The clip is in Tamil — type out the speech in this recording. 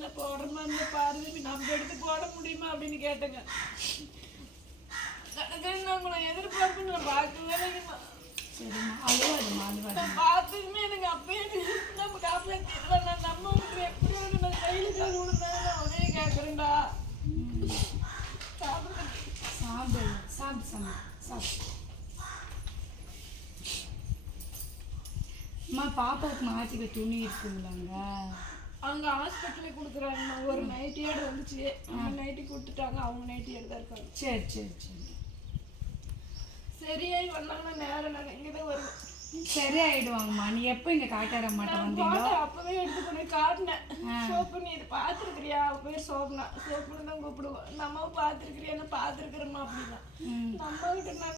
இல்ல போடுறமா இருந்தா பாரு நம்ம எடுத்து போட முடியுமா அப்படின்னு கேட்டேங்க. உங்களை எதிர்பார்ப்புன்னு நான் பார்க்கவே இல்லைங்கம்மா. சரிம்மா, அழுவாதும்மா அழுவாது. நான் பார்த்துக்குமே எனக்கு அப்பயே நம்ம காப்பாற்றிடலாம். நான் நம்ம வீட்டு எப்படி நான் கையில் கால் விடுறேன் அவனே கேட்குறேன்டா. சாப்பிடு சாப்பிடு சாப்பிடு சாமி சாப்பிடு. அம்மா பாப்பாவுக்கு மாற்றிக்க துணி இருக்குங்களாங்க? அங்கே ஹாஸ்பிட்டலே கொடுக்குறாங்கம்மா. ஒரு நைட்டியோடு வந்துச்சு, அவங்க நைட்டி கொடுத்துட்டாங்க, அவங்க நைட்டியோடு தான் இருக்காங்க. சரி சரி சரி. சரியாயி வந்தாங்கன்னா நேரம் நாங்கள் இங்கே தான் வருவோம். சரியாயிடுவாங்கம்மா. நீ எப்போ இங்கே காட்டார மாட்டேன் வந்தீங்களோ? அப்பவே எடுத்து கொண்டு காட்டினேன். சோப்பு நீ இது பார்த்துருக்கிறியா? அவ பேர் சோப்புனா, சோப்புன்னு தான் கூப்பிடுவோம். நம்ம பார்த்துருக்கிறியான்னு பார்த்துருக்குறோம்மா அப்படின்னா நம்ம கிட்ட